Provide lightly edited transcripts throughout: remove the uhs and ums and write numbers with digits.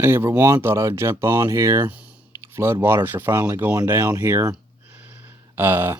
Hey everyone, thought I'd jump on here. Flood waters are finally going down here. Uh,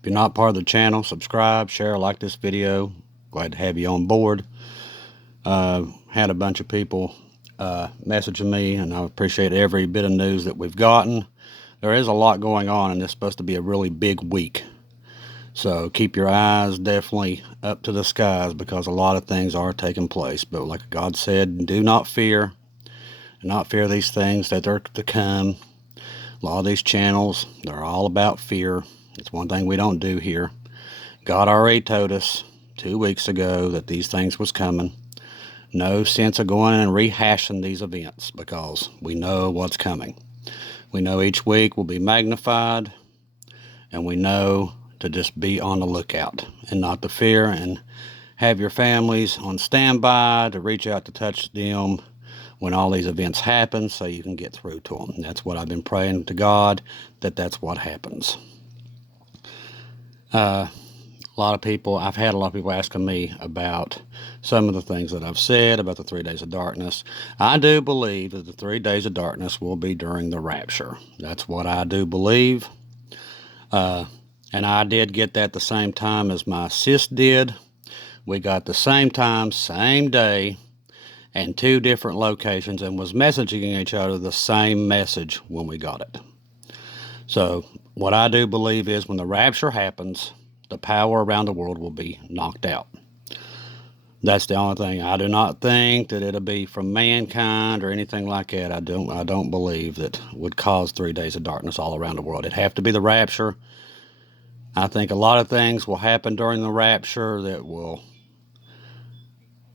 if you're not part of the channel, subscribe, share, like this video. Glad to have you on board. Had a bunch of people messaging me, and I appreciate every bit of news that we've gotten. There is a lot going on, and it's supposed to be a really big week. So keep your eyes definitely up to the skies because a lot of things are taking place. But like God said, do not fear. Do not fear these things that are to come. A lot of these channels, they're all about fear. It's one thing we don't do here. God already told us 2 weeks ago that these things was coming. No sense of going and rehashing these events because we know what's coming. We know each week will be magnified, and we know to just be on the lookout and not to fear, and have your families on standby to reach out to touch them when all these events happen so you can get through to them. That's what I've been praying to God, that's what happens. I've had a lot of people asking me about some of the things that I've said about the 3 days of darkness. I do believe that the 3 days of darkness will be during the rapture. That's what I do believe. And I did get that the same time as my sis did. We got the same time, same day, and 2 different locations, and was messaging each other the same message when we got it. So what I do believe is when the rapture happens, the power around the world will be knocked out. That's the only thing. I do not think that it'll be from mankind or anything like that. I don't believe that would cause 3 days of darkness all around the world. It'd have to be the rapture. I think a lot of things will happen during the rapture that will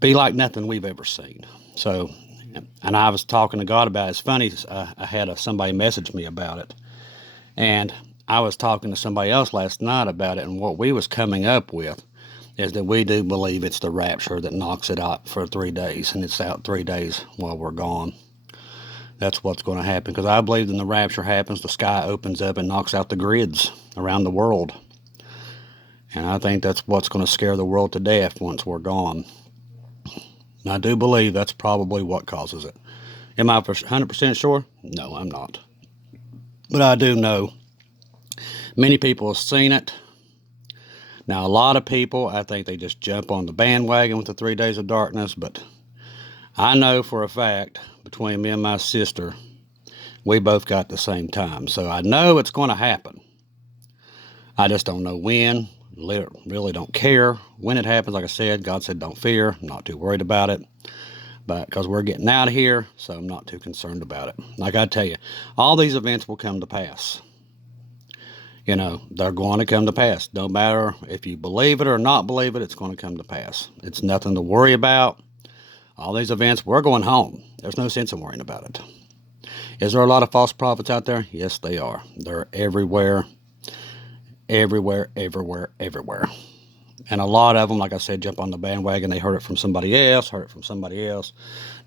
be like nothing we've ever seen. So, and I was talking to God about it. It's funny, I had somebody message me about it, and I was talking to somebody else last night about it, and what we was coming up with is that we do believe it's the rapture that knocks it out for 3 days, and it's out 3 days while we're gone. That's what's going to happen, because I believe when the rapture happens, the sky opens up and knocks out the grids around the world. And I think that's what's going to scare the world to death once we're gone. And I do believe that's probably what causes it. Am I 100% sure? No, I'm not. But I do know many people have seen it. Now, a lot of people, I think they just jump on the bandwagon with the 3 days of darkness, but I know for a fact, between me and my sister, we both got the same time. So I know it's going to happen. I just don't know when. Really don't care when it happens. Like I said, God said don't fear. I'm not too worried about it. But because we're getting out of here, so I'm not too concerned about it. Like I tell you, all these events will come to pass. You know, they're going to come to pass. No matter if you believe it or not believe it, it's going to come to pass. It's nothing to worry about. All these events, we're going home. There's no sense in worrying about it. Is there a lot of false prophets out there? Yes, they are. They're everywhere. Everywhere, everywhere, everywhere. And a lot of them, like I said, jump on the bandwagon. They heard it from somebody else,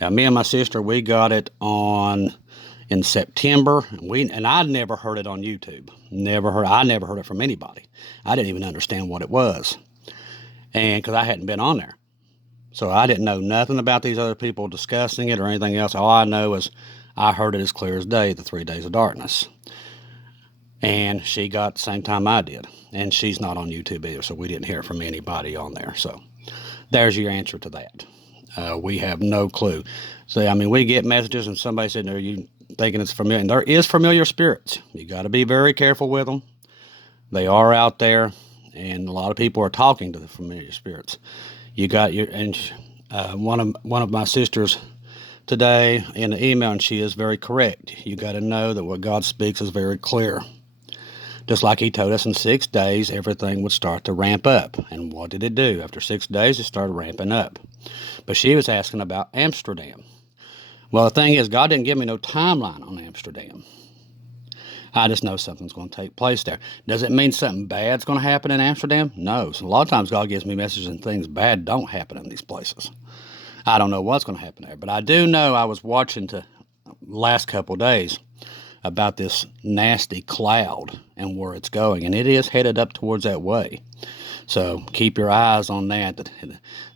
Now, me and my sister, we got it in September, and I never heard it on YouTube. I never heard it from anybody. I didn't even understand what it was, and because I hadn't been on there, so I didn't know nothing about these other people discussing it or anything else. All I know is I heard it as clear as day, the 3 days of darkness. And she got the same time I did. And she's not on YouTube either, so we didn't hear from anybody on there. So there's your answer to that. We have no clue. So, I mean, we get messages and somebody said, are you thinking it's familiar? And there is familiar spirits. You got to be very careful with them. They are out there, and a lot of people are talking to the familiar spirits. You got your, and one of my sisters today in the email, and she is very correct. You got to know that what God speaks is very clear. Just like he told us in 6 days, everything would start to ramp up. And what did it do? After 6 days, it started ramping up. But she was asking about Amsterdam. Well, the thing is, God didn't give me no timeline on Amsterdam. I just know something's going to take place there. Does it mean something bad's going to happen in Amsterdam? No. So a lot of times God gives me messages and things bad don't happen in these places. I don't know what's going to happen there. But I do know I was watching the last couple days about this nasty cloud and where it's going, and it is headed up towards that way. So keep your eyes on that.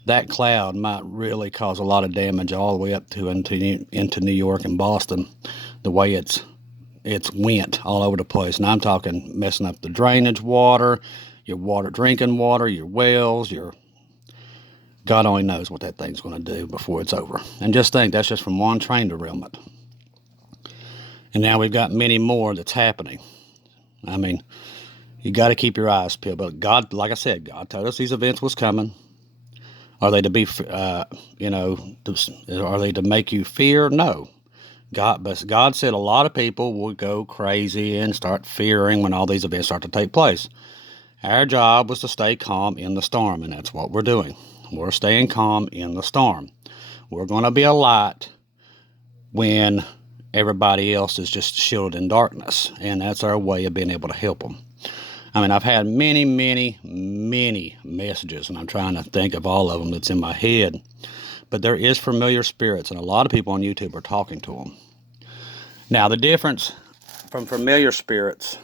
that cloud might really cause a lot of damage all the way up to into New York and Boston, the way it's went all over the place. And I'm talking messing up the drainage water, your water, drinking water, your wells, your God only knows what that thing's going to do before it's over. And just think, that's just from one train derailment. And now we've got many more that's happening. I mean, you got to keep your eyes peeled. But God, like I said, God told us these events was coming. Are they to be, are they to make you fear? No. But God said a lot of people will go crazy and start fearing when all these events start to take place. Our job was to stay calm in the storm, and that's what we're doing. We're staying calm in the storm. We're going to be a light when everybody else is just shielded in darkness, and that's our way of being able to help them. I mean, I've had many, many, many messages, and I'm trying to think of all of them that's in my head. But there is familiar spirits, and a lot of people on YouTube are talking to them. Now, the difference from familiar spirits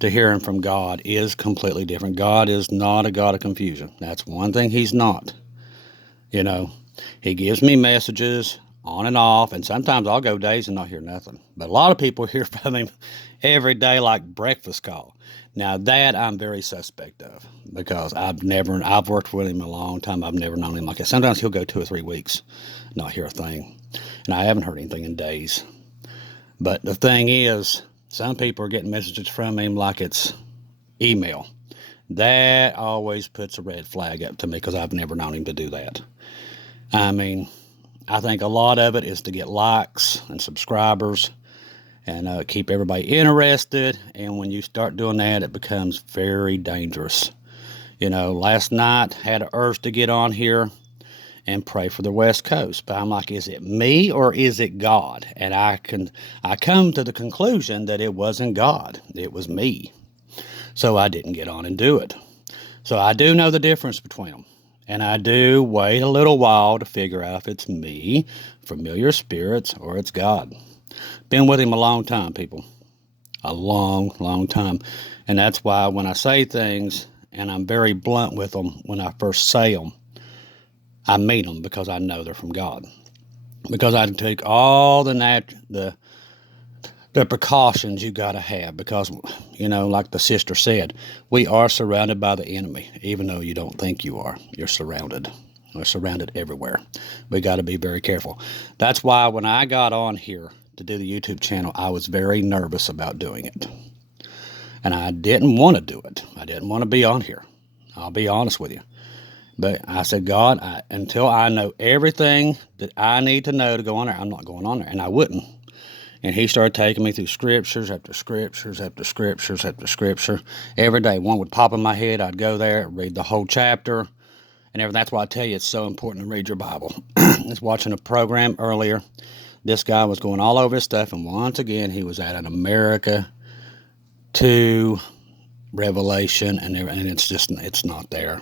to hearing from God is completely different. God is not a God of confusion. That's one thing he's not. You know, he gives me messages on and off, and sometimes I'll go days and not hear nothing. But a lot of people hear from him every day like breakfast call. Now that I'm very suspect of, because I've worked with him a long time. I've never known him like that. Sometimes he'll go 2 or 3 weeks, not hear a thing. And I haven't heard anything in days. But the thing is, some people are getting messages from him like it's email. That always puts a red flag up to me, because I've never known him to do that. I mean, I think a lot of it is to get likes and subscribers and keep everybody interested. And when you start doing that, it becomes very dangerous. You know, last night had an urge to get on here and pray for the West Coast. But I'm like, is it me or is it God? And I come to the conclusion that it wasn't God. It was me. So I didn't get on and do it. So I do know the difference between them. And I do wait a little while to figure out if it's me, familiar spirits, or it's God. Been with him a long time, people. A long, long time. And that's why when I say things, and I'm very blunt with them when I first say them, I mean them, because I know they're from God. Because I take all the precautions you got to have, because, you know, like the sister said, we are surrounded by the enemy. Even though you don't think you are, you're surrounded. We're surrounded everywhere. We got to be very careful. That's why when I got on here to do the YouTube channel, I was very nervous about doing it. And I didn't want to do it. I didn't want to be on here. I'll be honest with you. But I said, God, until I know everything that I need to know to go on there, I'm not going on there. And I wouldn't. And he started taking me through scriptures after scriptures after scriptures after scripture. Every day, one would pop in my head. I'd go there, read the whole chapter and everything. That's why I tell you it's so important to read your Bible. I was watching a program earlier. This guy was going all over his stuff. And once again, he was at an America 2 Revelation, and it's not there.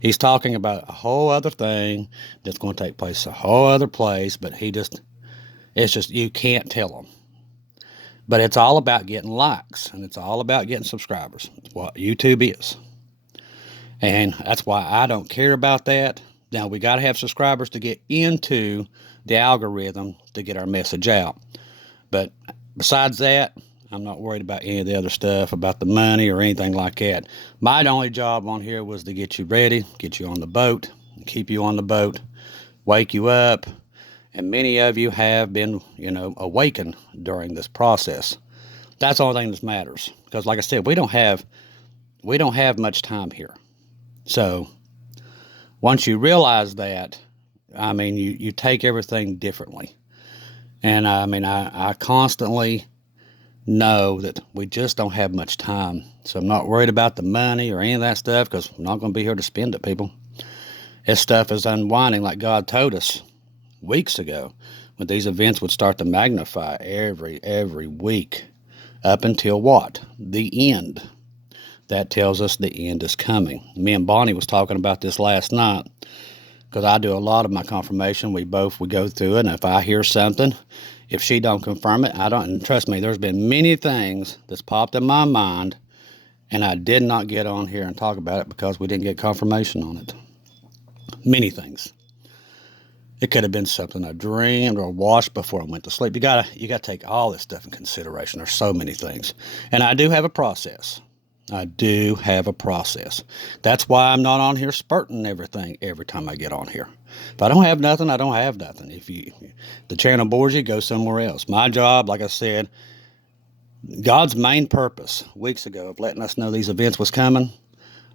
He's talking about a whole other thing that's going to take place a whole other place, but it's just, you can't tell him. But it's all about getting likes, and it's all about getting subscribers. It's what YouTube is. And that's why I don't care about that. Now, we got to have subscribers to get into the algorithm to get our message out. But besides that, I'm not worried about any of the other stuff, about the money or anything like that. My only job on here was to get you ready, get you on the boat, keep you on the boat, wake you up. And many of you have been, awakened during this process. That's the only thing that matters. Because like I said, we don't have much time here. So once you realize that, I mean, you take everything differently. And I mean, I constantly know that we just don't have much time. So I'm not worried about the money or any of that stuff, because I'm not going to be here to spend it, people. This stuff is unwinding like God told us weeks ago, when these events would start to magnify every week up until what? The end. That tells us the end is coming. Me and Bonnie was talking about this last night, because I do a lot of my confirmation. We go through it, and if I hear something, if she don't confirm it, I don't. And trust me, there's been many things that's popped in my mind, and I did not get on here and talk about it because we didn't get confirmation on it. Many things. It could have been something I dreamed or watched before I went to sleep. You gotta take all this stuff in consideration. There's so many things. And I do have a process. I do have a process. That's why I'm not on here spurting everything every time I get on here. If I don't have nothing, I don't have nothing. If the channel bores you, go somewhere else. My job, like I said, God's main purpose weeks ago of letting us know these events was coming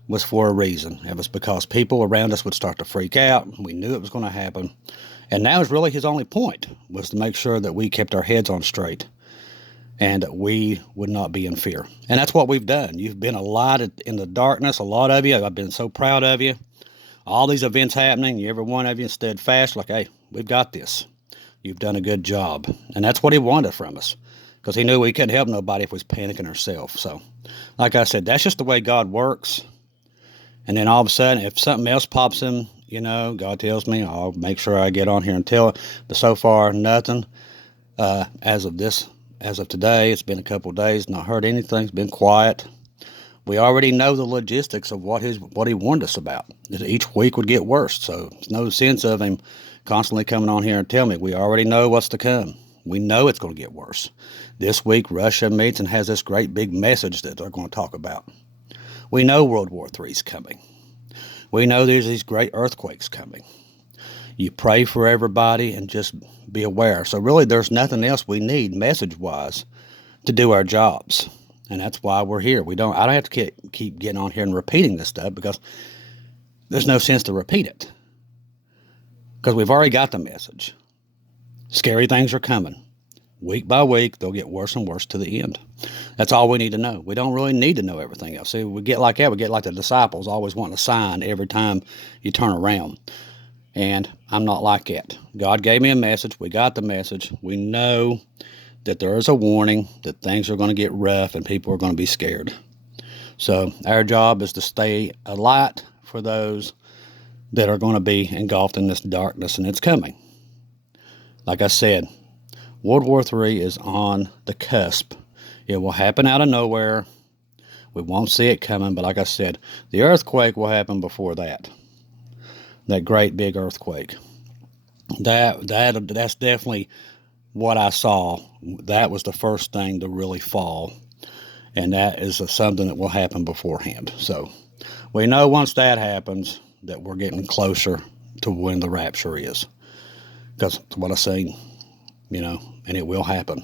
was for a reason. It was because people around us would start to freak out. We knew it was going to happen. And that was really his only point, was to make sure that we kept our heads on straight and that we would not be in fear. And that's what we've done. You've been a lot in the darkness, a lot of you. I've been so proud of you. All these events happening, every one of you stood fast like, hey, we've got this. You've done a good job. And that's what he wanted from us, because he knew we couldn't help nobody if we was panicking ourselves. So, like I said, that's just the way God works. And then all of a sudden, if something else pops in, God tells me, I'll make sure I get on here and tell it. But so far, nothing. As of today, it's been a couple of days, not heard anything. It's been quiet. We already know the logistics of what he warned us about. Each week would get worse, so there's no sense of him constantly coming on here and telling me. We already know what's to come. We know it's going to get worse. This week, Russia meets and has this great big message that they're going to talk about. We know World War III is coming. We know there's these great earthquakes coming. You pray for everybody and just be aware. So really, there's nothing else we need message-wise to do our jobs. And that's why we're here. I don't have to keep getting on here and repeating this stuff, because there's no sense to repeat it, because we've already got the message. Scary things are coming. Week by week, they'll get worse and worse to the end. That's all we need to know. We don't really need to know everything else. See, we get like that. We get like the disciples, always wanting a sign every time you turn around. And I'm not like that. God gave me a message. We got the message. We know that there is a warning that things are going to get rough and people are going to be scared. So our job is to stay a light for those that are going to be engulfed in this darkness, and it's coming. Like I said, World War III is on the cusp. It will happen out of nowhere. We won't see it coming, but like I said, the earthquake will happen before that. That great big earthquake. That's definitely what I saw. That was the first thing to really fall, and that is something that will happen beforehand. So we know once that happens that we're getting closer to when the rapture is, because it's what I say, and it will happen.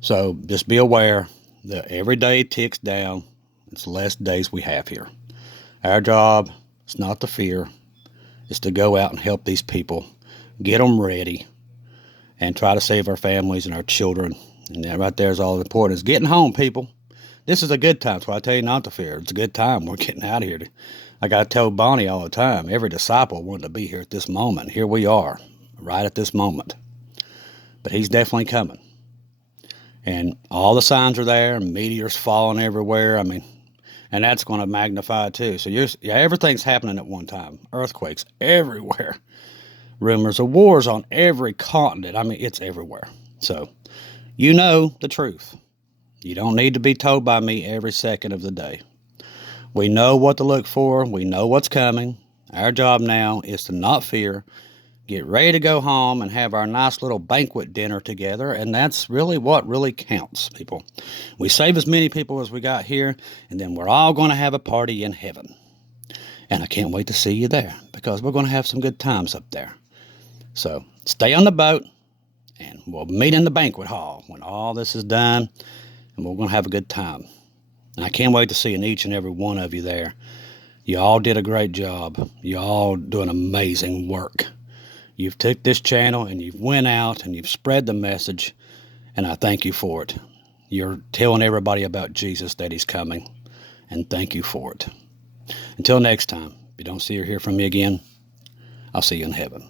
So just be aware that every day ticks down. It's less days we have here. Our job is not to fear. It's to go out and help these people, get them ready, and try to save our families and our children. And that right there is all important. Is getting home, people. This is a good time. So I tell you not to fear. It's a good time. We're getting out of here. Like I tell Bonnie all the time, every disciple wanted to be here at this moment. Here we are, right at this moment. But he's definitely coming. And all the signs are there, and meteors falling everywhere. And that's going to magnify too. So everything's happening at one time. Earthquakes everywhere. Rumors of wars on every continent. It's everywhere. So you know the truth. You don't need to be told by me every second of the day. We know what to look for. We know what's coming. Our job now is to not fear, get ready to go home and have our nice little banquet dinner together. And that's really what really counts, people. We save as many people as we got here, and then we're all going to have a party in heaven. And I can't wait to see you there, because we're going to have some good times up there. So stay on the boat, and we'll meet in the banquet hall when all this is done, and we're going to have a good time. And I can't wait to see each and every one of you there. You all did a great job. You all doing amazing work. You've took this channel and you've went out and you've spread the message, and I thank you for it. You're telling everybody about Jesus, that he's coming, and thank you for it. Until next time, if you don't see or hear from me again, I'll see you in heaven.